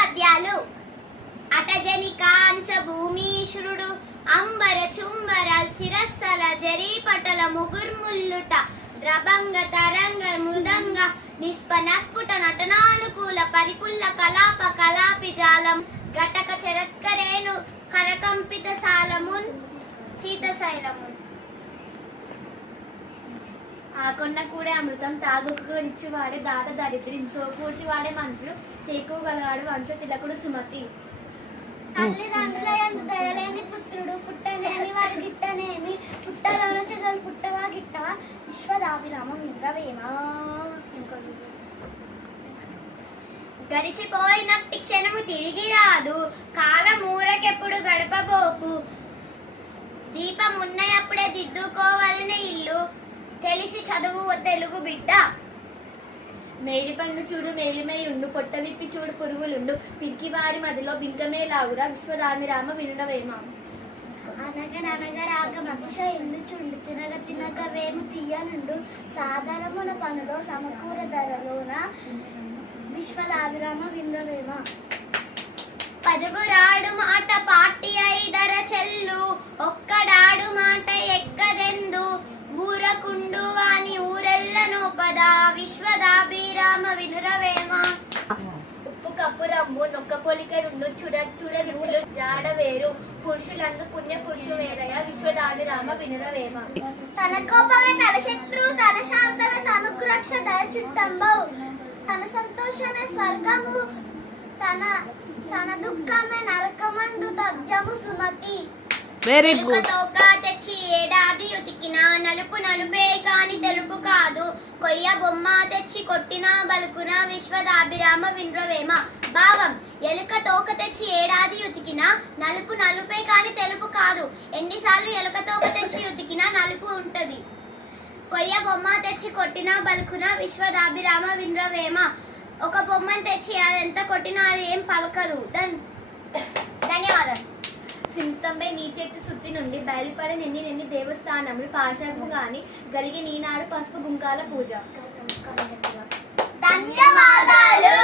పద్యాలు. అటజని కాంచ భూమీశ్వరుడు అంబర చుంబర శిరస్సల జరీపటల ముగుర్ముల్లుట ద్రభంగ తరంగ మృదంగ నిస్పనస్ఫుట నటనానుకూల పరిపుల్ల కలాప కలాపి జాలం ఘటక చరత్కరేణు కరకంపిత సాలమున్ శీతశైలమున్. ఆకొన్న కూడే అమృతం తాగుకు వాడే దాత దరిద్రించో కూర్చివాడే మంత్రులు తేకు గలవాడు వంశ తిలకుడు సుమతి. తల్లిదండ్రుల యందు దయలేని పుత్రుడు పుట్టనేమి వారి గిట్టనేమి పుట్టలోన చెదలు పుట్టవా గిట్టవా విశ్వదాభిరామం ఇంద్రవేమా. గడిచిపోయినట్టి క్షణము తిరిగి రాదు కాలమూరకెప్పుడు గడపబోకు దీపమున్నయప్పుడే దిద్దుకోవలన ఇల్లు తెలిసి చదువు తెలుగు బిడ్డ. మేడి పండు చూడు మేలిమై ఉండు పొట్ట విప్పి చూడు పురుగులుండు పిరికివారి మదిలో బింకమే లాగురా విశ్వదాభిరామ వినుడవేమా. అనగనగరాగ మతిశ ఇల్లు చుండు తినగ తినగ వేము తీయనుండు సాధారణమున పనులో సమకూర ధరలోన విశ్వదాభిరామ వినుడవేమా. పదుగురాడు మాట పాటి ఐదర చెల్లు ఒక్కడాడు మాట ఎక్కదెందు ఊరకుండు వాని ఊరెల్లనో పద విశ్వదాభిరామ వినురవేమా. ఉప్పు కప్పు రమ్ము నొక్క పోలిక రెండు చూడరుచులు జాడ వేరు పురుషులందు పుణ్య పురుషు వేరయ విశ్వదాభిరామ వినురవేమా. తన కోపమే తన శత్రువు తన శాంతమే తనకు రక్ష దయ చుట్టంబవు తన సంతోషమే స్వర్గము తన దుఃఖమే నరకమండు తథ్యము సుమతి. తోక తెచ్చి ఏడాది ఉతికినా నలుపు నలుపే కాని తెలుపు కాదు కొయ్య బొమ్మ తెచ్చి కొట్టినా బలుకున విశ్వదాభిరామ వినురవేమ. భావం ఎలుక తోక తెచ్చి ఏడాది ఉతికినా నలుపు నలుపే కాని తెలుపు కాదు. ఎన్నిసార్లు ఎలుక తోక తెచ్చి ఉతికినా నలుపు ఉంటది. కొయ్య బొమ్మ తెచ్చి కొట్టినా బలుకున విశ్వదాభిరామ వినురవేమ. ఒక బొమ్మను తెచ్చి అదెంత కొట్టినా అది ఏం పలకదు. ధన్యవాదాలు. సింతంపై నీ చేతి సుత్తి నుండి బయలుపడే నిన్ని దేవస్థానములు పాశము గాని గలిగి నీనాడు పసుపు గుంకాల పూజ. ధన్యవాదాలు.